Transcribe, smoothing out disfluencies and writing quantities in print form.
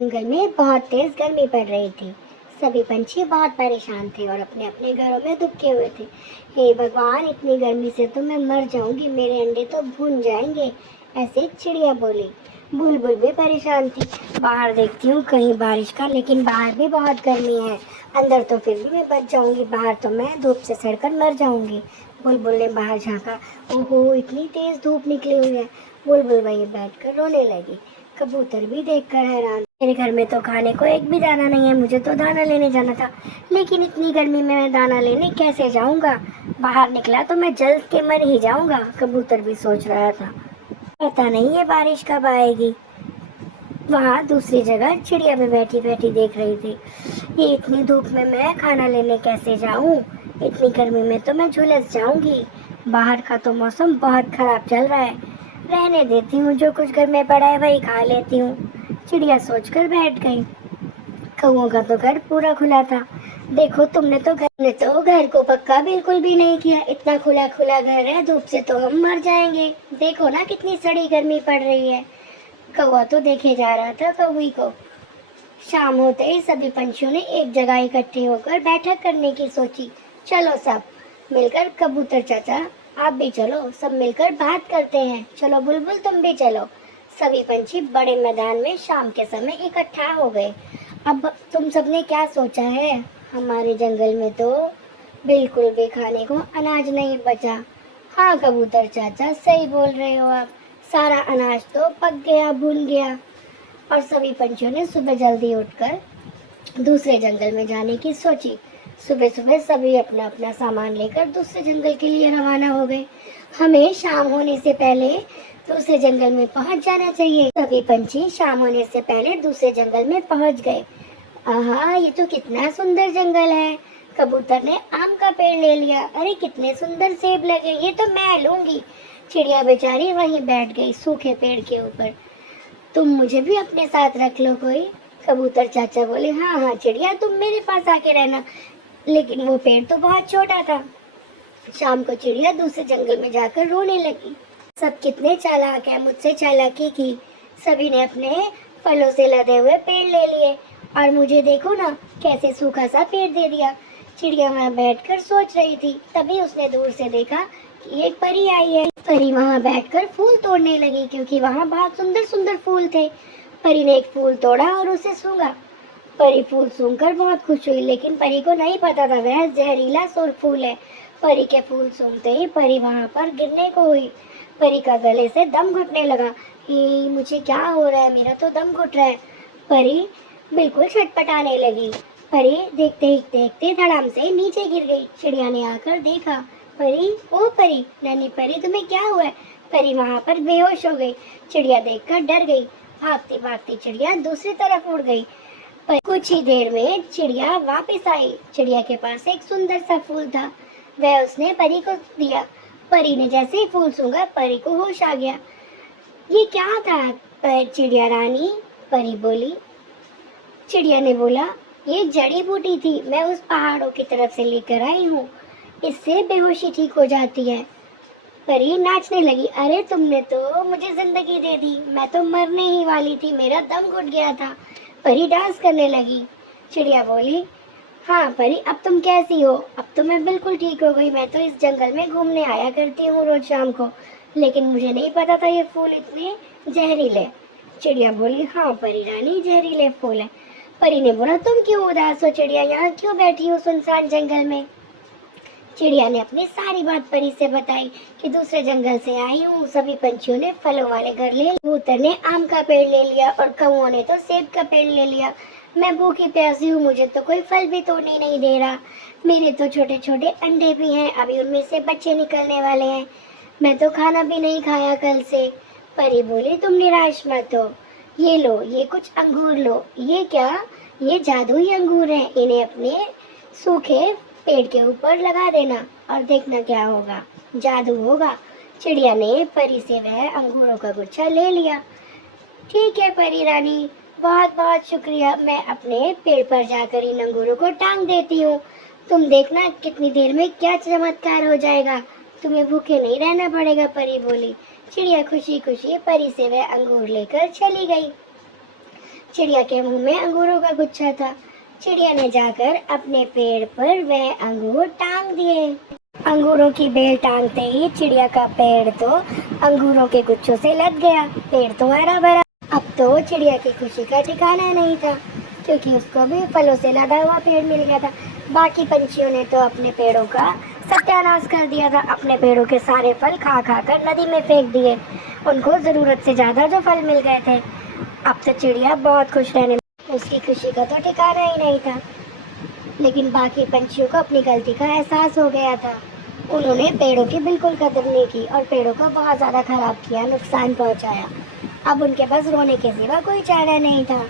जंगल में बहुत तेज गर्मी पड़ रही थी। सभी पंछी बहुत परेशान थे और अपने अपने घरों में दुबके हुए थे। हे भगवान, इतनी गर्मी से तो मैं मर जाऊंगी, मेरे अंडे तो भून जाएंगे, ऐसे एक चिड़िया बोली। बुलबुल भी परेशान थी। बाहर देखती हूँ कहीं बारिश का, लेकिन बाहर भी बहुत गर्मी है। अंदर तो फिर भी मैं बच जाऊंगी, बाहर तो मैं धूप से सड़कर मर जाऊंगी। बुलबुल ने बाहर झांका। ओहो, इतनी तेज धूप निकली हुई है। बुलबुल वहीं बैठकर रोने लगी। कबूतर भी देखकर हैरान। मेरे घर में तो खाने को एक भी दाना नहीं है, मुझे तो दाना लेने जाना था, लेकिन इतनी गर्मी में मैं दाना लेने कैसे जाऊंगा? बाहर निकला तो मैं जल के मर ही जाऊंगा। कबूतर भी सोच रहा था, पता नहीं ये बारिश कब आएगी। वहाँ दूसरी जगह चिड़िया भी बैठी बैठी देख रही थी। ये इतनी धूप में मैं खाना लेने कैसे जाऊं? इतनी गर्मी में तो मैं झुलस जाऊंगी। बाहर का तो मौसम बहुत खराब चल रहा है, रहने देती हूँ, जो कुछ घर में पड़ा है वही खा लेती हूँ। चिड़िया सोचकर बैठ गई। कौओं का तो घर पूरा खुला था। देखो, तुमने तो घर को पक्का बिल्कुल भी नहीं किया। इतना खुला खुला घर है, धूप से तो हम मर जाएंगे। देखो ना कितनी सड़ी गर्मी पड़ रही है। कौवा तो देखे जा रहा था कौवी को। शाम होते ही सभी पंछियों ने एक जगह इकट्ठे होकर बैठक करने की सोची। चलो सब मिलकर, कबूतर चाचा आप भी चलो, सब मिलकर बात करते हैं। चलो बुलबुल तुम भी चलो। सभी पंछी बड़े मैदान में शाम के समय इकट्ठा हो गए। अब तुम सबने क्या सोचा है? हमारे जंगल में तो बिल्कुल भी खाने को अनाज नहीं बचा। हाँ कबूतर चाचा, सही बोल रहे हो आप। सारा अनाज तो पक गया, भून गया। और सभी पंछियों ने सुबह जल्दी उठकर दूसरे जंगल में जाने की सोची। सुबह सुबह सभी अपना अपना सामान लेकर दूसरे जंगल के लिए रवाना हो गए। हमें शाम होने से पहले दूसरे जंगल में पहुंच जाना चाहिए। सभी पंछी शाम होने से पहले दूसरे जंगल में पहुंच गए। आहा, ये तो कितना सुंदर जंगल है। कबूतर ने आम का पेड़ ले लिया। अरे कितने सुंदर सेब लगे, ये तो मैं लूंगी। चिड़िया बेचारी वहीं बैठ गई सूखे पेड़ के ऊपर। तुम मुझे भी अपने साथ रख लो कोई। कबूतर चाचा बोले, हाँ हाँ चिड़िया, तुम मेरे पास आके रहना। लेकिन वो पेड़ तो बहुत छोटा था। शाम को चिड़िया दूसरे जंगल में जाकर रोने लगी। सब कितने चालाक है, मुझसे चालाकी की। सभी ने अपने फलों से लदे हुए पेड़ ले लिए और मुझे देखो ना, कैसे सूखा सा पेड़ दे दिया। चिड़िया वहाँ बैठकर सोच रही थी, तभी उसने दूर से देखा कि एक परी आई है। परी वहाँ बैठकर फूल तोड़ने लगी, क्योंकि वहाँ बहुत सुंदर सुंदर फूल थे। परी ने एक फूल तोड़ा और उसे सूंघा। परी फूल सूंघकर बहुत खुश हुई, लेकिन परी को नहीं पता था वह जहरीला सुर फूल है। परी के फूल सूंघते ही परी वहाँ पर गिरने को हुई। परी का गले से दम घुटने लगा। हे, मुझे क्या हो रहा है, मेरा तो दम घुट रहा है। परी बिल्कुल छटपटाने लगी। परी देखते ही देखते धड़ाम से नीचे गिर गई। चिड़िया ने आकर देखा। परी, ओ परी, नन्ही परी, तुम्हें क्या हुआ है? परी वहाँ पर बेहोश हो गई। चिड़िया देखकर डर गई। भागती भागती चिड़िया दूसरी तरफ उड़ गई। पर कुछ ही देर में चिड़िया वापस आई। चिड़िया के पास एक सुंदर सा फूल था, वह उसने परी को दिया। परी ने जैसे ही फूल सूंघा, परी को होश आ गया। ये क्या था चिड़िया रानी? परी बोली। चिड़िया ने बोला, ये जड़ी बूटी थी, मैं उस पहाड़ों की तरफ से लेकर आई हूँ, इससे बेहोशी ठीक हो जाती है। परी नाचने लगी। अरे तुमने तो मुझे जिंदगी दे दी, मैं तो मरने ही वाली थी, मेरा दम घुट गया था। परी डांस करने लगी। चिड़िया बोली, हाँ परी, अब तुम कैसी हो? अब तो मैं बिल्कुल ठीक हो गई। मैं तो इस जंगल में घूमने आया करती हूँ रोज शाम को, लेकिन मुझे नहीं पता था ये फूल इतने जहरीले। चिड़िया बोली, हाँ परी रानी, जहरीले फूल है। परी ने बोला, तुम क्यों उदास हो चिड़िया, यहाँ क्यों बैठी हो सुनसान जंगल में? चिड़िया ने अपनी सारी बात परी से बताई कि दूसरे जंगल से आई हूँ। सभी पंछियों ने फलों वाले घर ले लिए। कबूतर ने आम का पेड़ ले लिया और कौओं ने तो सेब का पेड़ ले लिया। मैं भूखी प्यासी हूँ, मुझे तो कोई फल भी तोड़ने नहीं दे रहा। मेरे तो छोटे छोटे अंडे भी हैं, अभी उनमें से बच्चे निकलने वाले हैं। मैं तो खाना भी नहीं खाया कल से। परी बोली, तुम निराश मत हो, ये लो, ये कुछ अंगूर लो। ये क्या? ये जादुई अंगूर हैं, इन्हें अपने सूखे पेड़ के ऊपर लगा देना और देखना क्या होगा, जादू होगा। चिड़िया ने परी से वह अंगूरों का गुच्छा ले लिया। ठीक है परी रानी, बहुत बहुत शुक्रिया, मैं अपने पेड़ पर जाकर इन अंगूरों को टांग देती हूँ। तुम देखना कितनी देर में क्या चमत्कार हो जाएगा, तुम्हें भूखे नहीं रहना पड़ेगा। परी बोली। चिड़िया खुशी खुशी परी से वह अंगूर लेकर चली गई। चिड़िया के मुंह में अंगूरों का गुच्छा था। चिड़िया ने जाकर अपने पेड़ पर वह अंगूर टांग दिए। अंगूरों की बेल टांगते ही चिड़िया का पेड़ तो अंगूरों के गुच्छों से लद गया। पेड़ तो हरा भरा। अब तो चिड़िया की खुशी का ठिकाना नहीं था, क्योंकि उसको भी फलों से लदा हुआ पेड़ मिल गया था। बाकी पंछियों ने तो अपने पेड़ों का सत्यानाश कर दिया था। अपने पेड़ों के सारे फल खा खा कर नदी में फेंक दिए। उनको जरूरत से ज्यादा जो फल मिल गए थे। अब तो चिड़िया बहुत खुश रहने लगी। उसकी खुशी का तो ठिकाना ही नहीं था। लेकिन बाकी पंछियों को अपनी गलती का एहसास हो गया था। उन्होंने पेड़ों की बिल्कुल कदर नहीं की और पेड़ों को बहुत ज़्यादा खराब किया, नुकसान पहुंचाया। अब उनके पास रोने के सिवा कोई चारा नहीं था।